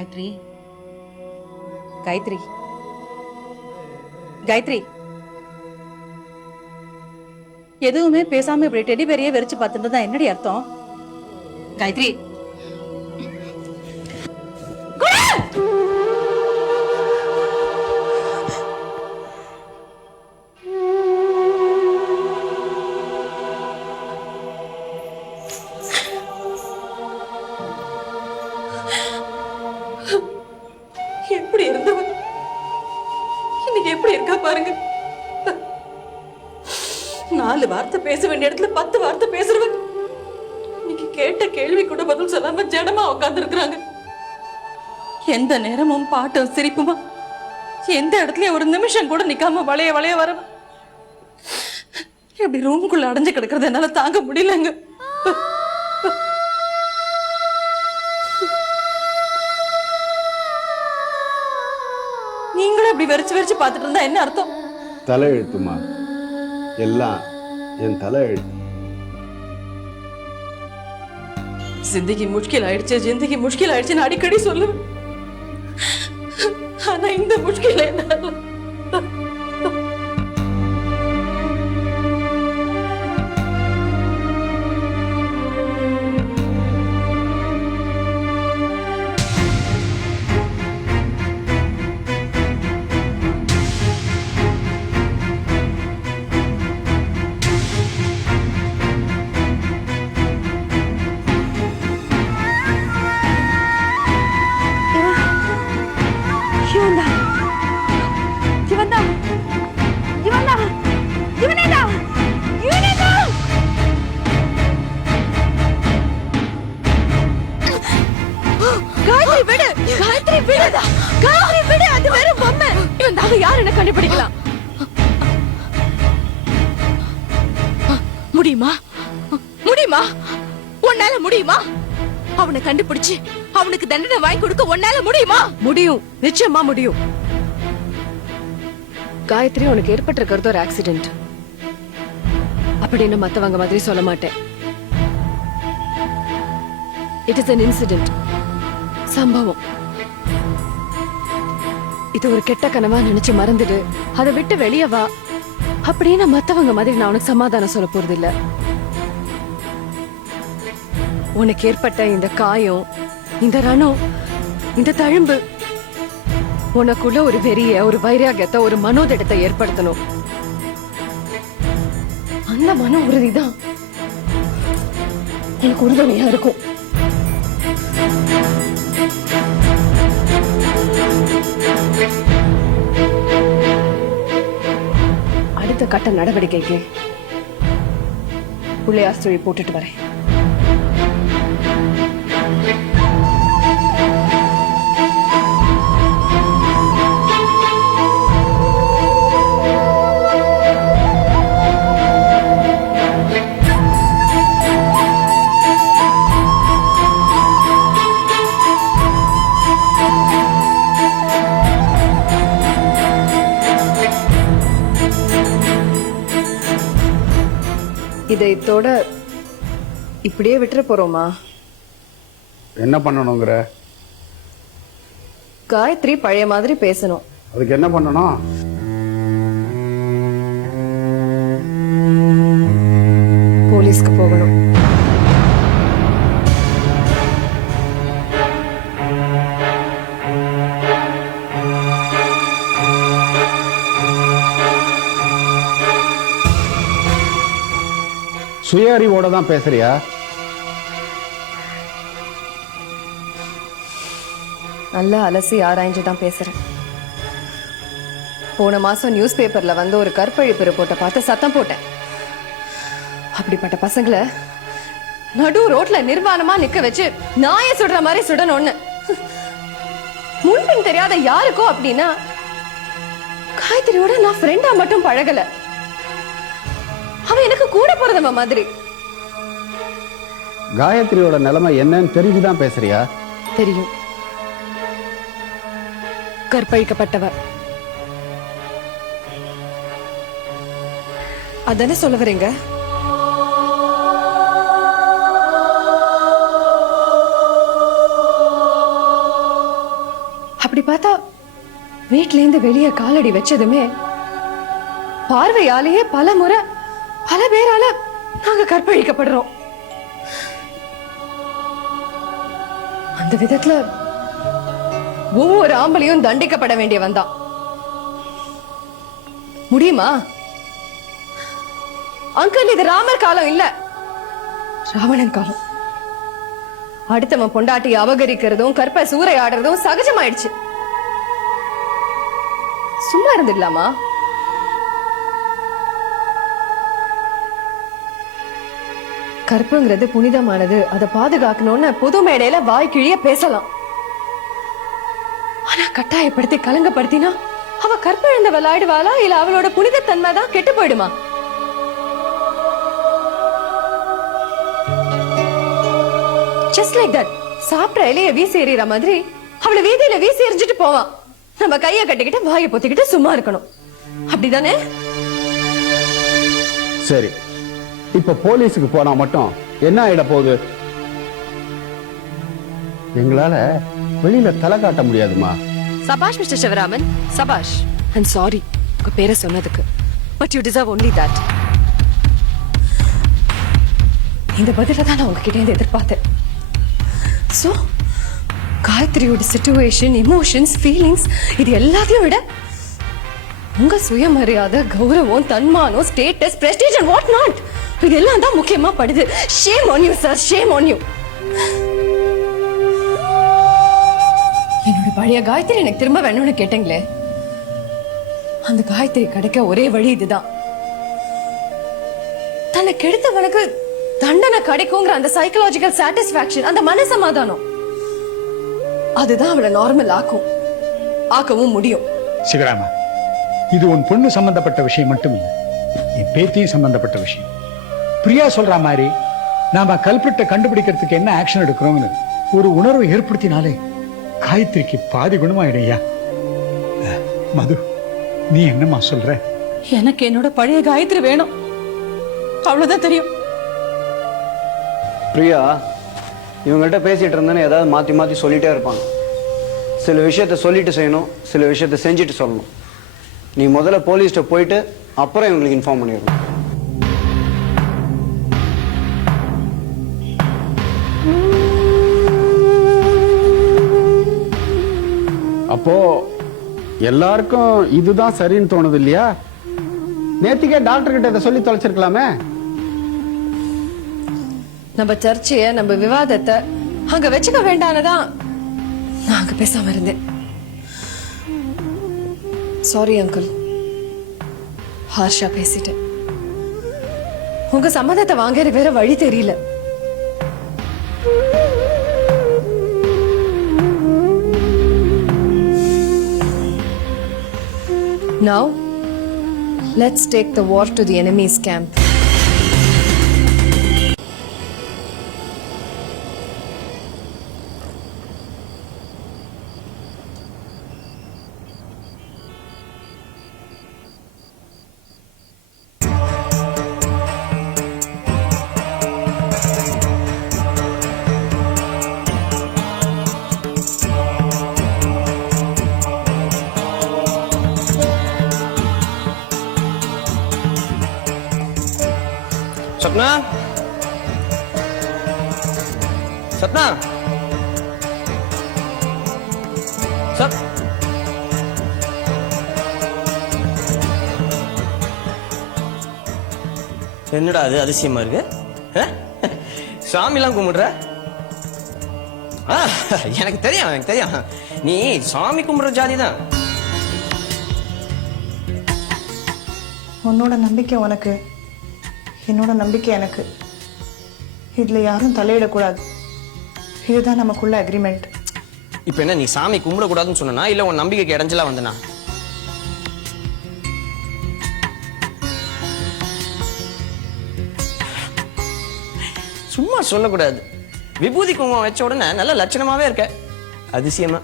காயத்ரி, காயத்ரி, காயத்ரி, எதுவுமே பேசாம இப்படி டெடி பேரையே வெறிச்சு பார்த்துட்டு தான் என்னடி அர்த்தம்? காயத்ரி, எப்படி இருந்தவன் இன்னைக்கு எப்படி இருக்கா பாருங்க. 4 வார்த்தை பேச வேண்டிய இடத்துல 10 வார்த்தை பேசுறவன் இன்னைக்கு கேட்ட கேள்வி கூட பதில் சொல்லாம ஜடமா உட்கார்ந்து இருக்கிறாங்க. எந்த நேரமும் பாட்டும் சிரிப்புமா, எந்த இடத்துலயும் ஒரு நிமிஷம் கூட நிக்காம வளைய வளைய வரவன் இப்படி ரூமுக்குள்ள அடைஞ்சு கிடக்கிறது என்னால தாங்க முடியலங்க. நீங்களும் இப்படி வெறிச்சு வெறிச்சு பார்த்துட்டு இருந்தா என்ன அர்த்தம்? தலை எழுத்துமா, எல்லாம் என் தலை எழுத்து. ஜிந்தகி முஷ்கில் ஆயிடுச்சு, ஜிந்தகி முஷ்கில் ஆயிடுச்சுன்னு அடிக்கடி சொல்லுவேன். ஆனா இந்த முஷ்கில் என்ன? கண்டுபிடிக்கலாம் முடியுமா? முடியுமா? உன்னால முடியுமா? அவனை கண்டுபிடிச்சு அவனுக்கு தண்டனை வாங்கி கொடுக்க உன்னால முடியுமா? முடியும், நிச்சயமா முடியும். காயத்ரி, உனக்கு ஏற்பட்டிருக்கிறது ஒரு ஆக்சிடென்ட் அப்படின்னு மத்தவங்க மாதிரி சொல்ல மாட்டேன். இட் இஸ் an இன்சிடென்ட், சம்பவம். இது ஒரு கெட்ட கனவா நினைச்சு மறந்துடு, அதை விட்டு வெளியே வா அப்படின்னு மத்தவங்க மாதிரி நான் உனக்கு சமாதானம் சொல்ல போறது இல்ல. உனக்கு ஏற்பட்ட இந்த காயம், இந்த ரணம், இந்த தழும்பு உனக்குள்ள ஒரு வெறிய, ஒரு வைராகியத்தை, ஒரு மனோதிடத்தை ஏற்படுத்தணும். அந்த மன உறுதிதான் எனக்கு உறுதுணையா இருக்கும். அடுத்த கட்ட நடவடிக்கைக்கு பிள்ளையார் சுழி போட்டுட்டு வரேன். இதைத்தோட இப்படியே விட்டுற போறோமா? என்ன பண்ணணுங்கிற? காயத்ரி பழைய மாதிரி பேசணும். அதுக்கு என்ன பண்ணணும்? போலீஸ்க்கு போகணும். சுய அறிவோட தான் பேசுறியா? நல்லா அலசி ஆராய்ஞ்சு தான் பேசுறேன். போன மாசம் நியூஸ் பேப்பர்ல வந்து ஒரு கற்பழிப்பு ரிப்போர்ட்டை பார்த்து சத்தம் போட்டேன். அப்படிப்பட்ட பசங்களை நடு ரோட்ல நிர்வாணமா நிக்க வச்சு நாயை சுடுற மாதிரி சுடணும்னு முன்பின் தெரியாத யாருக்கோ அப்படின்னா காயத்ரியோட நான் ஃப்ரெண்டா மட்டும் பழகல, அவன் எனக்கு கூட பிறந்தவ மாதிரி. காயத்ரியோட நிலைமை என்னன்னு தெரிஞ்சுதான் பேசுறியா? தெரியும். கற்பழிக்கப்பட்டவ. அதானே சொல்ல வரீங்க? பார்த்தா வீட்ல இருந்து வெளியே காலடி வச்சதுமே பார்வையாலேயே பல முறை பல பேரால நாங்க கற்பழிக்கப்படுறோம். அந்த விதத்துல ஒவ்வொரு ஆம்பளையும் தண்டிக்கப்பட வேண்டியவன் தான். முடியுமா அங்கிள்? இது ராமர் காலம் இல்ல, ராவணன் காலம். அடுத்தவன் பொண்டாட்டி அபகரிக்கிறதும் கற்ப சூறையாடுறதும் சகஜமாயிடுச்சு. சும்மா இருந்துடலாமா? கற்புங்கிறது புனிதமானது, அதை பாதுகாக்கணும்னு பொது மேடையில வாய் கிழிய பேசலாம். ஆனா கட்டாயப்படுத்தி கலங்கப்படுத்தினா அவ கற்பிழந்த விளையாடுவாளா இல்ல அவளோட புனிதத்தன்மை தான் கெட்டு போயிடுமா? Just like that. சாப்பிட்ட இலைய வீசி எறிகிற மாதிரி அவளை வீதியில வீசி எறிஞ்சிட்டு போவான். நம்ம கைய கட்டிக்கிட்டு வாயை பொத்திக்கிட்டு சும்மா இருக்கணும். அப்படிதானே? சரி, இப்ப போலீஸுக்கு போனா மட்டும் என்ன ஆயிட போகுது? எங்களால வெளியில தலை காட்ட முடியாதுமா. சபாஷ் மிஸ்டர் சிவராமன், சபாஷ். ஐம் சாரி உங்க பேரை சொன்னதுக்கு. But you deserve only that. இந்த பதில தான் நான் உங்ககிட்ட இருந்து எதிர்பார்த்தேன். சோ காயத்ரியோட சிச்சுவேஷன், எமோஷன்ஸ், ஃபீலிங்ஸ் இது எல்லாத்தையும் விட உங்க சுயமரியாதை, கௌரவம், தன்மானம், status, prestige and what not இதெல்லாம் தான் முக்கியமா படுது. Shame on you sir, shame on you. என்னோட பழைய காயத்ரி எனக்கு திரும்ப வேணும்னு கேட்டீங்களே, அந்த காயத்ரி கிடைக்க ஒரே வழி இதுதான். தன்னை கெடுத்தவனுக்கு தண்டனை கிடைக்குங்கிற அந்த சைக்கலாஜிக்கல் சாட்டிஸ்பாக்சன், அந்த மனசமாதானம், அதுதான் அவளை நார்மல் ஆக்கவும் முடியும். சிவராமா, இது உன் பொண்ணு சம்பந்தப்பட்ட விஷயம் மட்டும் இல்லை, என் பேத்தியும் சம்பந்தப்பட்ட விஷயம். பிரியா சொல்ற மாதிரி நாம கல்பிரிட்ட கண்டுபிடிக்கிறதுக்கு என்ன ஆக்ஷன் எடுக்கிறோம்னு ஒரு உணர்வை ஏற்படுத்தினாலே காயத்ரிக்கு பாதி குணமாயிடையா. மது, நீ என்னமா சொல்ற? எனக்கு என்னோட பழைய காயத்ரி வேணும், அவ்வளவுதான் தெரியும். பிரியா இவங்கள்ட்ட பேசிட்டு இருந்தேன்னு ஏதாவது மாற்றி மாற்றி சொல்லிட்டே இருப்பாங்க. சில விஷயத்த சொல்லிட்டு செய்யணும், சில விஷயத்த செஞ்சுட்டு சொல்லணும். நீ முதல்ல போலீஸ்கிட்ட போயிட்டு அப்புறம் இவங்களுக்கு இன்ஃபார்ம் பண்ணிடணும். அப்போ எல்லாருக்கும் இதுதான் சரின்னு தோணுது இல்லையா? நேத்திக்கே டாக்டர் கிட்ட இதை சொல்லி தொலைச்சிருக்கலாமே. நம்ம சர்ச்சைய, நம்ம விவாதத்தை அங்க வச்சுக்க வேண்டானதான் நான் அங்க பேசாம இருந்தேன். சாரி அங்கிள், ஹார்ஷா பேசிட்டேன். உங்க சம்மதத்தை வாங்க வேற வழி தெரியல. Now, let's take the war to the enemy's camp. Sapna, Sapna, sub என்னடா அது அதிசயமா இருக்கு? சாமிலாம் கும்பிடுற? எனக்கு தெரியும், நீ சாமி கும்பிடுற ஜாதி தான். உன்னோட நம்பிக்கை உனக்கு, என்னோட நம்பிக்கை எனக்கு. இதுல யாரும் தலையிடக்கூடாது. இதுதான் நமக்குள்ள அக்ரிமெண்ட். இப்ப என்ன, நீ சாமி கும்பிடக்கூடாதுன்னு சொன்னா இல்ல உன் நம்பிக்கைக்கு இடைஞ்சலா வந்தனா? சும்மா சொல்லக்கூடாது. விபூதி குங்குமம் வச்ச உடனே நல்ல லட்சணமாவே இருக்க. அதிசயமா.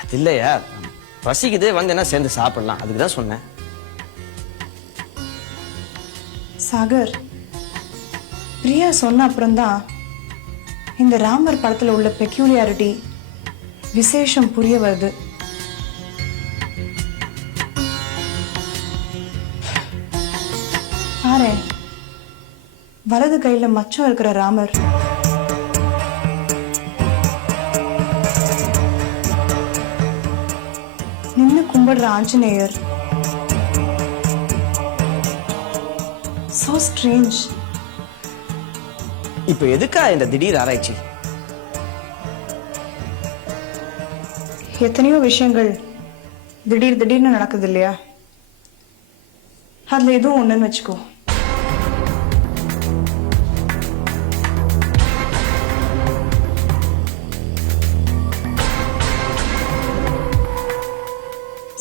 அது இல்லையா, பசிக்குது வந்தேன்னா சேர்ந்து சாப்பிடலாம், அதுக்கு தான் சொன்னேன். சாகர், பிரியா சொன்ன அப்புறம்தான் இந்த ராமர் படத்துல உள்ள பெக்யூலியாரிட்டி விசேஷம் புரிய வருது. பாரு, வலது கையில மச்சம் இருக்கிற ராமர் நின்னு கும்பிடுற ஆஞ்சநேயர். So strange. இப்போ எதுக்கா இந்த திடீர் ஆராய்ச்சி? எத்தனையோ விஷயங்கள் திடீர்னு நடக்குது இல்லையா? அதுல எதுவும் ஒண்ணுன்னு வச்சுக்கோ.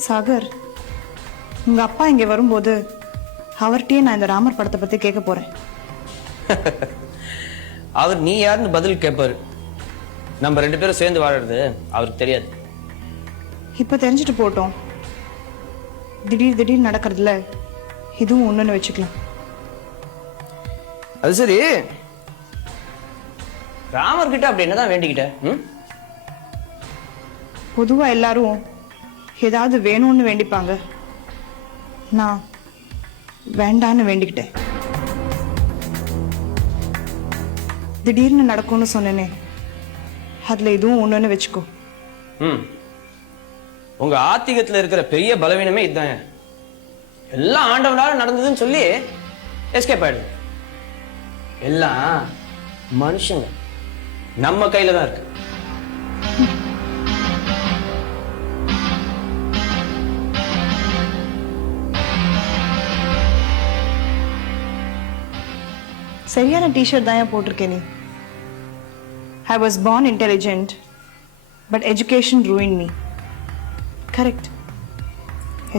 சாகர், உங்க அப்பா இங்க வரும்போது அவர்கிட்டயே நான் இந்த ராமர் படத்தை பத்தி கேட்க போறேன். அவர் நீ யாருன்னு பதில் கேட்பாரு. நம்ம 2 பேரும் சேர்ந்து வாழறது அவருக்கு தெரியாது. இப்ப தெரிஞ்சுட்டு போட்டோம். திடீர் நடக்கிறதுல இதுவும் ஒண்ணுன்னு வச்சுக்கலாம். அது சரி, ராமர் கிட்ட அப்படி என்னதான் வேண்டிக்கிட்ட? பொதுவா எல்லாரும் ஏதாவது வேணும்னு வேண்டிப்பாங்க. நான் வேண்டான்னு வேண்டிக்கிட்டேன். திடீர்னு நடக்கும்னு சொன்னேனே, அதுல இதுவும் ஒண்ணுன்னு வச்சுக்கோ. உங்க ஆத்திகத்துல இருக்கிற பெரிய பலவீனமே இதுதான். எல்லாம் ஆண்டவனால நடந்ததுன்னு சொல்லி எஸ்கேப் ஆயிடுது. எல்லாம் மனுஷங்க, நம்ம கையில தான் இருக்கு. சரியான டிஷர்ட் தான் போட்டிருக்கேன் நீ. I was born intelligent, but education ruined me. Correct.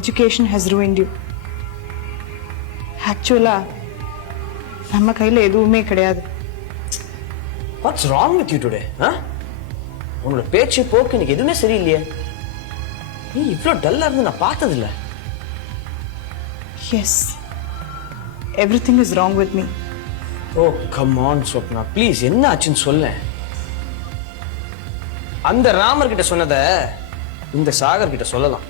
Education has ruined you. Actually, நம்ம கையில எதுவுமே கிடையாது. What's wrong with you today? உன்னோட பேச்சு போக்கு எனக்கு எதுவுமே சரியில்லையே. நீ இவ்வளவு டல்லா இருந்து நான் பார்த்தது இல்ல. Yes. Everything is wrong with me. Oh, come on, Swapna. Please, என்ன ஆச்சுன்னு சொல்ல. அந்த ராமர் கிட்ட சொன்னத இந்த சாகர் கிட்ட சொல்லலாம்.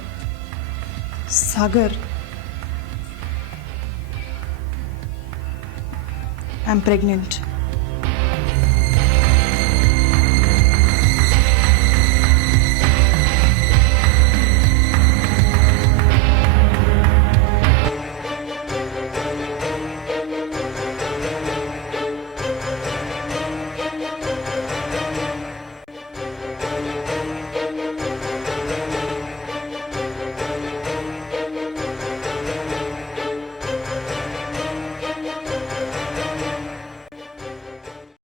Sagar, I'm pregnant.